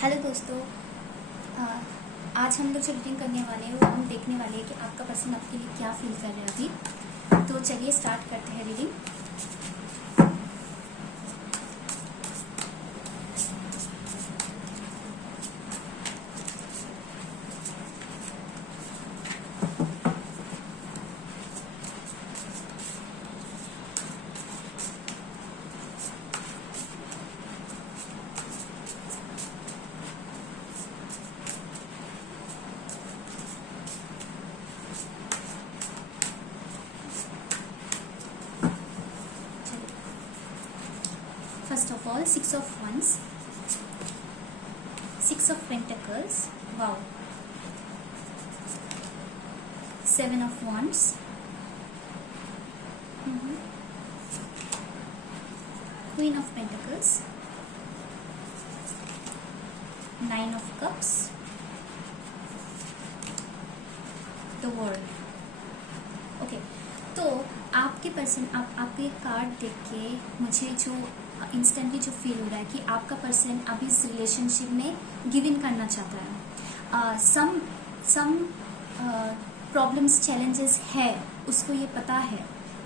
Hello दोस्तों। आज हम लोग जो रीडिंग करने वाले हैं वो हम देखने वाले हैं कि आपका पर्सन आपके लिए क्या फील कर रहा है अभी। तो चलिए स्टार्ट करते हैं reading. First of all 6 of wands, 6 of pentacles, wow, 7 of wands, queen of pentacles, 9 of cups, the world. Okay, तो आपके पर्सन आपके कार्ड देख के मुझे जो इंस्टेंटली जो फील हो रहा है कि आपका पर्सन अभी इस रिलेशनशिप में गिव इन करना चाहता है। सम प्रॉब्लम्स चैलेंजेस है, उसको ये पता है,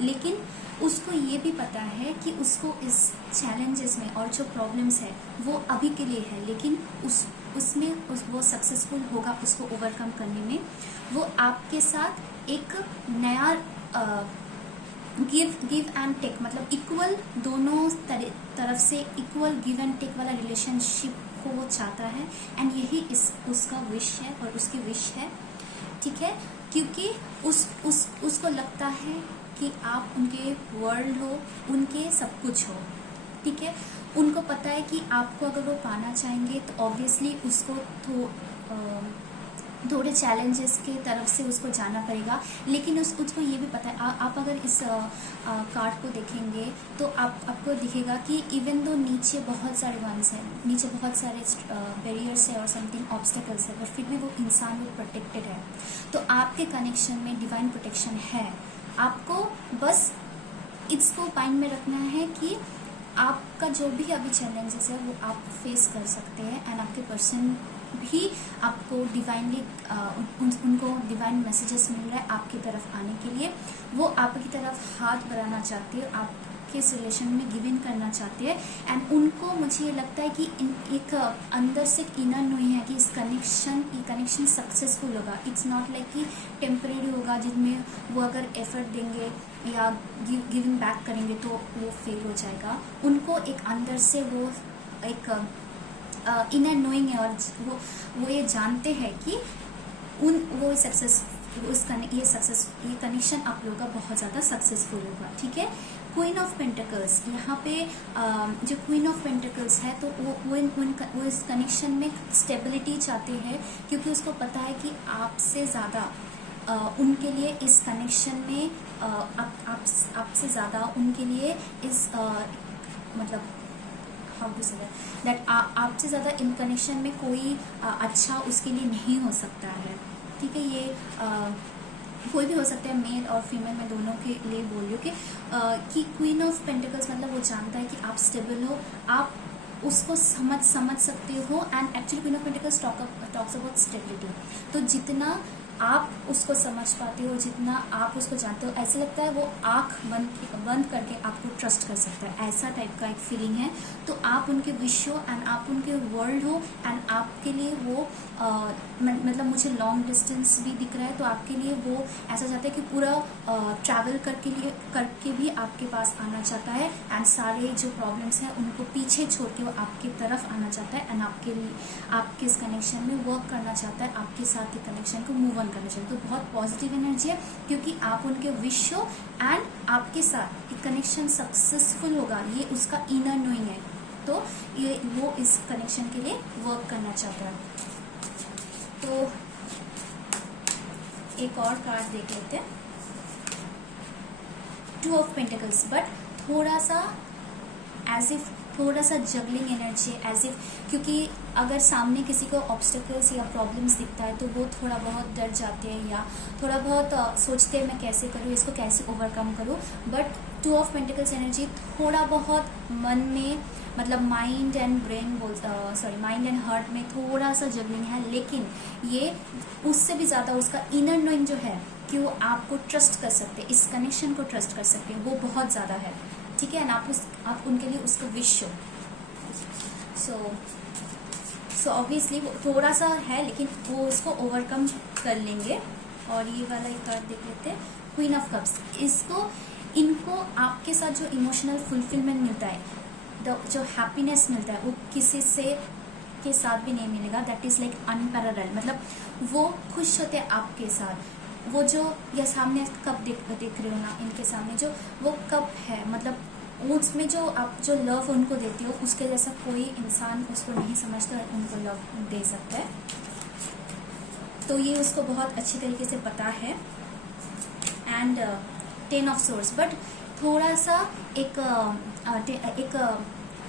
लेकिन उसको ये भी पता है कि उसको इस चैलेंजेस में और जो प्रॉब्लम्स है वो अभी के लिए है, लेकिन वो सक्सेसफुल होगा उसको ओवरकम करने में। वो आपके साथ एक नया गिव एंड टेक, मतलब इक्वल, दोनों तरफ से इक्वल गिव एंड टेक वाला रिलेशनशिप को वो चाहता है। एंड यही उसका विश है और उसकी विश है, ठीक है, क्योंकि उसको लगता है कि आप उनके वर्ल्ड हो, उनके सब कुछ हो, ठीक है। उनको पता है कि आपको अगर वो पाना चाहेंगे तो ऑब्वियसली उसको थोड़े चैलेंजेस के तरफ से उसको जाना पड़ेगा, लेकिन उसको ये भी पता है। आप अगर इस कार्ड को देखेंगे तो आपको दिखेगा कि इवन दो नीचे बहुत सारे वंस हैं, नीचे बहुत सारे बैरियर्स है और समथिंग ऑब्स्टेकल्स है, पर फिर भी वो इंसान वो प्रोटेक्टेड है। तो आपके कनेक्शन में डिवाइन प्रोटेक्शन है। आपको बस इसको माइंड में रखना है कि आपका जो भी अभी चैलेंजेस है वो आप फेस कर सकते हैं। एंड आपके पर्सन भी आपको डिवाइनली उनको डिवाइन मैसेजेस मिल रहा है आपकी तरफ आने के लिए। वो आपकी तरफ हाथ बढ़ाना चाहते हैं, आपके इस रिलेशन में गिव इन करना चाहते हैं। एंड उनको, मुझे ये लगता है कि एक अंदर से इनर नोइंग है कि इस कनेक्शन सक्सेसफुल होगा। इट्स नॉट लाइक कि टेम्परेरी होगा जिसमें वो अगर एफर्ट देंगे या गिविंग बैक करेंगे तो वो फेल हो जाएगा। उनको एक अंदर से वो एक इनर नोइंग है और वो ये जानते हैं कि ये कनेक्शन आप लोगों का बहुत ज़्यादा सक्सेसफुल होगा, ठीक है। क्वीन ऑफ पेंटिकल्स, यहाँ पे जो क्वीन ऑफ पेंटिकल्स है तो वो इस कनेक्शन में स्टेबिलिटी चाहते हैं, क्योंकि उसको पता है कि आपसे ज़्यादा उनके लिए इस कनेक्शन में आपसे ज़्यादा उनके लिए इस मतलब हाउ टू से दैट आपसे ज़्यादा इन कनेक्शन में कोई अच्छा उसके लिए नहीं हो सकता है, ठीक है। ये कोई भी हो सकता है, मेल और फीमेल, मैं दोनों के लिए बोल रही हूँ कि क्वीन ऑफ पेंटिकल्स मतलब वो जानता है कि आप स्टेबल हो, आप उसको समझ सकते हो। And actually queen of pentacles talks about stability. तो जितना आप उसको समझ पाते हो, जितना आप उसको जानते हो, ऐसे लगता है वो आँख बंद करके आपको ट्रस्ट कर सकता है, ऐसा टाइप का एक फीलिंग है। तो आप उनके विश हो एंड आप उनके वर्ल्ड हो। एंड आपके लिए वो मतलब मुझे लॉन्ग डिस्टेंस भी दिख रहा है, तो आपके लिए वो ऐसा चाहता है कि पूरा ट्रैवल करके भी आपके पास आना चाहता है। एंड सारे जो प्रॉब्लम्स हैं उनको पीछे छोड़ के वो आपकी तरफ आना चाहता है एंड आपके इस कनेक्शन में वर्क करना चाहता है, आपके साथ ही कनेक्शन को मूव ऑन करना चाहता है। तो बहुत पॉजिटिव एनर्जी है, क्योंकि आप उनके विश हो एंड आपके साथ एक कनेक्शन सक्सेसफुल होगा, ये उसका इनर नोइंग है। तो ये वो इस कनेक्शन के लिए वर्क करना चाहता है। तो एक और कार्ड देख लेते हैं, 2 ऑफ पेंटिकल्स, बट थोड़ा सा एज इफ थोड़ा सा जगलिंग एनर्जी एज इफ, क्योंकि अगर सामने किसी को ऑब्स्टेकल्स या प्रॉब्लम्स दिखता है तो वो थोड़ा बहुत डर जाते हैं या थोड़ा बहुत सोचते हैं मैं कैसे करूँ, इसको कैसे ओवरकम करूँ। But two of pentacles energy थोड़ा बहुत मन में, मतलब mind and brain mind and heart में थोड़ा सा जगलिंग है, लेकिन ये उससे भी ज़्यादा उसका इनर नोइंग जो है कि वो आपको ट्रस्ट कर सकते हैं, इस कनेक्शन को ट्रस्ट कर सकते हैं, वो बहुत ज़्यादा है। ठीक है, एंड आप उनके लिए उसका विश हो। सो ऑब्वियसली वो थोड़ा सा है, लेकिन वो उसको ओवरकम कर लेंगे। और ये वाला एक कार्ड देख लेते हैं, क्वीन ऑफ कप्स। इनको आपके साथ जो इमोशनल फुलफिलमेंट मिलता है, जो हैप्पीनेस मिलता है, वो किसी से के साथ भी नहीं मिलेगा। दैट इज़ लाइक अनपैरेलल, मतलब वो खुश होते हैं आपके साथ। वो जो या सामने कप देख रहे हो ना, इनके सामने जो वो कप है, मतलब उसमें जो आप जो लव उनको देते हो, उसके जैसा कोई इंसान उसको नहीं समझता उनको लव दे सकता है। तो ये उसको बहुत अच्छी तरीके से पता है। एंड 10 ऑफ सोर्स, बट थोड़ा सा एक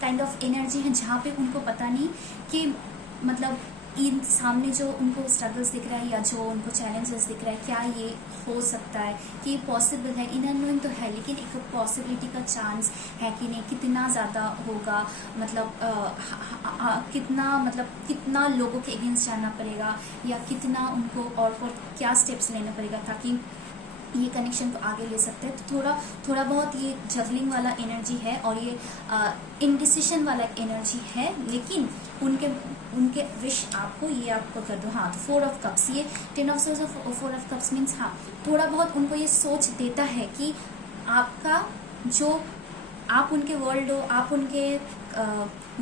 काइंड ऑफ एनर्जी है जहाँ पे उनको पता नहीं कि मतलब इन सामने जो उनको स्ट्रगल्स दिख रहा है या जो उनको चैलेंजेस दिख रहा है, क्या ये हो सकता है कि ये पॉसिबल है। इनर नोइंग तो है, लेकिन एक पॉसिबिलिटी का चांस है कि नहीं, कितना ज़्यादा होगा, मतलब कितना लोगों के अगेंस्ट जाना पड़ेगा या कितना उनको और क्या स्टेप्स लेना पड़ेगा ताकि ये कनेक्शन को आगे ले सकते हैं। तो थोड़ा बहुत ये जगलिंग वाला एनर्जी है और ये इनडिसिशन वाला एनर्जी है, लेकिन उनके विश आपको कर दो। हाँ, 4 ऑफ कप्स, ये 10 ऑफ सोर्स और 4 ऑफ कप्स मीन्स हाँ, थोड़ा बहुत उनको ये सोच देता है कि आपका जो आप उनके वर्ल्ड हो, आप उनके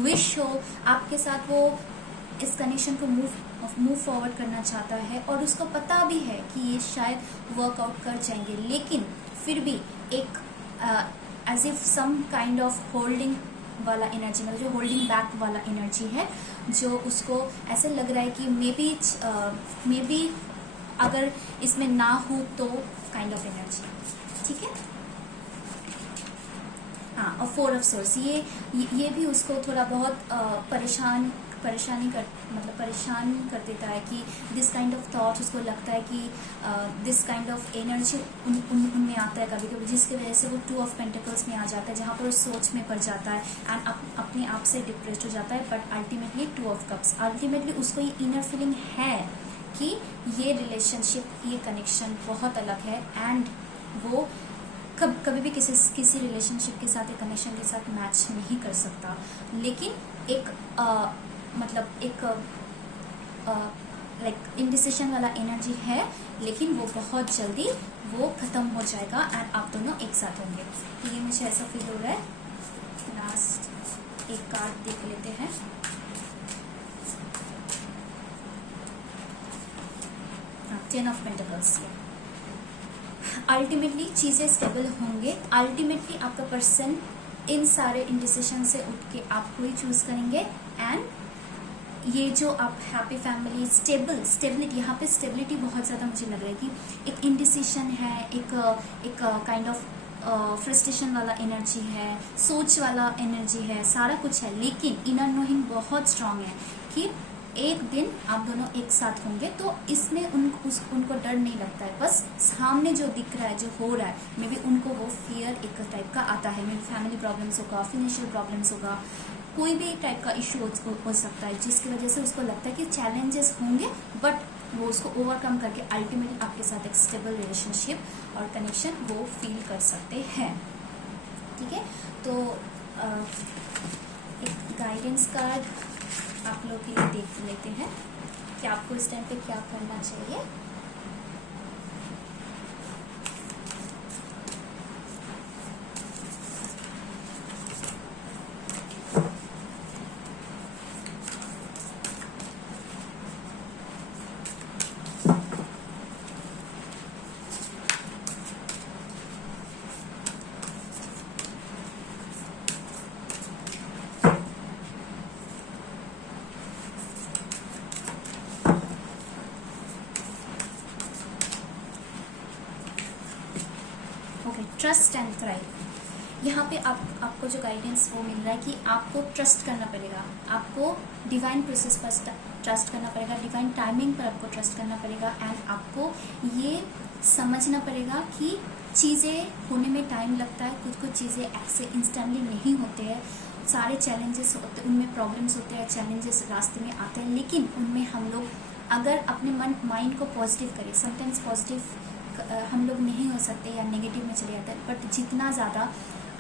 विश हो, आपके साथ वो इस कनेक्शन को मूव फॉरवर्ड करना चाहता है और उसको पता भी है कि ये शायद वर्कआउट कर जाएंगे, लेकिन फिर भी एक as if some kind of holding वाला एनर्जी, मतलब जो होल्डिंग बैक वाला एनर्जी है, जो उसको ऐसे लग रहा है कि मे बी अगर इसमें ना हो तो काइंड ऑफ एनर्जी। ठीक है, हाँ। और 4 ऑफ सोर्स, ये भी उसको थोड़ा बहुत परेशान कर देता है कि दिस काइंड ऑफ थॉट, उसको लगता है कि दिस काइंड ऑफ एनर्जी उनमें आता है कभी कभी, जिसकी वजह से वो 2 ऑफ पेंटिकल्स में आ जाता है, जहाँ पर वो सोच में पड़ जाता है एंड अपने आप से डिप्रेस्ड हो जाता है। But ultimately 2 of cups, ultimately उसको ये इनर फीलिंग है कि ये रिलेशनशिप, ये कनेक्शन बहुत अलग है एंड वो कभी भी किसी रिलेशनशिप के साथ या कनेक्शन के साथ मैच नहीं कर सकता। लेकिन एक लाइक इंडिसिशन वाला एनर्जी है, लेकिन वो बहुत जल्दी वो ख़त्म हो जाएगा एंड आप दोनों एक साथ होंगे। तो ये मुझे ऐसा फील हो रहा है। लास्ट एक कार्ड देख लेते हैं। हाँ, 10 ऑफ पेंटिकल्स। अल्टीमेटली चीज़ें स्टेबल होंगे। अल्टीमेटली आपका पर्सन इन सारे इंडिसिशन से उठ के आपको ही चूज करेंगे एंड ये जो आप हैप्पी फैमिली, स्टेबिलिटी, यहाँ पे स्टेबिलिटी बहुत ज़्यादा मुझे लग रहा है कि एक इंडिसिशन है, एक काइंड ऑफ फ्रस्ट्रेशन वाला एनर्जी है, सोच वाला एनर्जी है, सारा कुछ है, लेकिन इनर नोइंग बहुत स्ट्रांग है कि एक दिन आप दोनों एक साथ होंगे। तो इसमें उनको डर नहीं लगता है, बस सामने जो दिख रहा है, जो हो रहा है, मे बी उनको वो फियर एक टाइप का आता है। मे बी फैमिली प्रॉब्लम्स होगा, फाइनेंशियल प्रॉब्लम्स होगा, कोई भी टाइप का इशू हो सकता है, जिसकी वजह से उसको लगता है कि चैलेंजेस होंगे, बट वो उसको ओवरकम करके अल्टीमेटली आपके साथ एक स्टेबल रिलेशनशिप और कनेक्शन वो फील कर सकते हैं। ठीक है, तो एक गाइडेंस कार्ड आप लोग के लिए देख लेते हैं कि आपको इस टाइम पे क्या करना चाहिए। Trust and thrive. यहाँ पे आपको जो गाइडेंस वो मिल रहा है कि आपको ट्रस्ट करना पड़ेगा, आपको डिवाइन प्रोसेस पर ट्रस्ट करना पड़ेगा, डिवाइन टाइमिंग पर आपको ट्रस्ट करना पड़ेगा, एंड आपको ये समझना पड़ेगा कि चीज़ें होने में टाइम लगता है, कुछ कुछ चीज़ें ऐसे इंस्टेंटली नहीं होते हैं, सारे चैलेंजेस होते, उनमें प्रॉब्लम्स होते हैं, चैलेंजेस रास्ते में आते हैं, लेकिन उनमें हम लोग अगर अपने माइंड को पॉजिटिव करें, समटाइम्स पॉजिटिव हम लोग नहीं हो सकते या नेगेटिव में चले जाते हैं, बट जितना ज़्यादा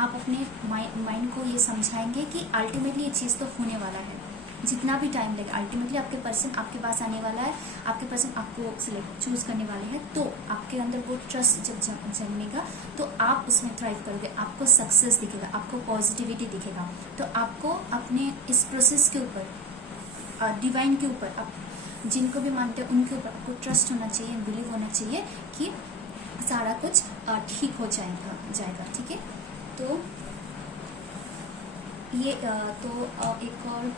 आप अपने माइंड को ये समझाएंगे कि अल्टीमेटली ये चीज़ तो होने वाला है, जितना भी टाइम लगे अल्टीमेटली आपके पर्सन आपके पास आने वाला है, आपके पर्सन आपको सिलेक्ट चूज़ करने वाले हैं, तो आपके अंदर वो ट्रस्ट जब जन्मेगा तो आप उसमें थ्राइव करोगे, आपको सक्सेस दिखेगा, आपको पॉजिटिविटी दिखेगा। तो आपको अपने इस प्रोसेस के ऊपर, डिवाइन के ऊपर, आप जिनको भी मानते हैं उनके ऊपर आपको ट्रस्ट होना चाहिए, बिलीव होना चाहिए कि सारा कुछ ठीक हो जाएगा। ठीक है, तो ये तो एक और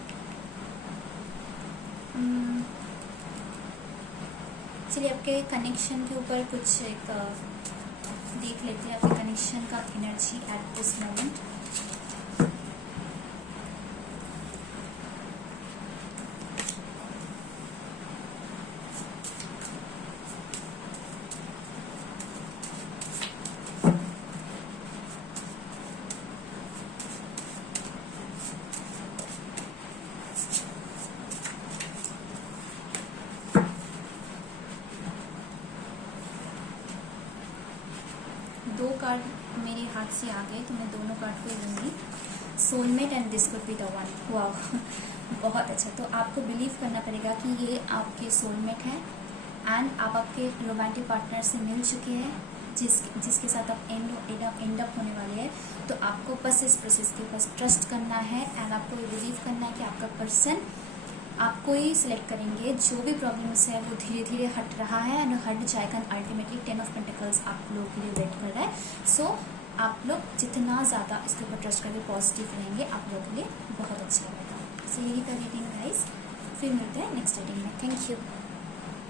चलिए आपके कनेक्शन के ऊपर कुछ एक देख लेते हैं, आपके कनेक्शन का एनर्जी एट दिस मोमेंट। दो कार्ड मेरे हाथ से आ गए तो मैं दोनों कार्ड को लूँगी। Soulmate and this could be the one. वाह, बहुत अच्छा। तो आपको बिलीव करना पड़ेगा कि ये आपके सोलमेट हैं एंड आप आपके रोमांटिक पार्टनर से मिल चुके हैं, जिसके साथ आप एंड अप होने वाले हैं। तो आपको बस इस प्रोसेस के ऊपर ट्रस्ट करना है एंड आपको ये बिलीव करना है कि आपका पर्सन आपको ही सिलेक्ट करेंगे। जो भी प्रॉब्लम्स है वो धीरे धीरे हट रहा है एंड हट जाएगा। अल्टीमेटली 10 ऑफ पेंटिकल्स आप लोगों के लिए वेट कर रहा है। सो आप लोग जितना ज़्यादा इसके ऊपर ट्रस्ट करके पॉजिटिव रहेंगे, आप लोगों के लिए बहुत अच्छा रहेगा। सो यही था रीडिंग गाइस, फिर मिलते हैं नेक्स्ट रीडिंग में। Thank you.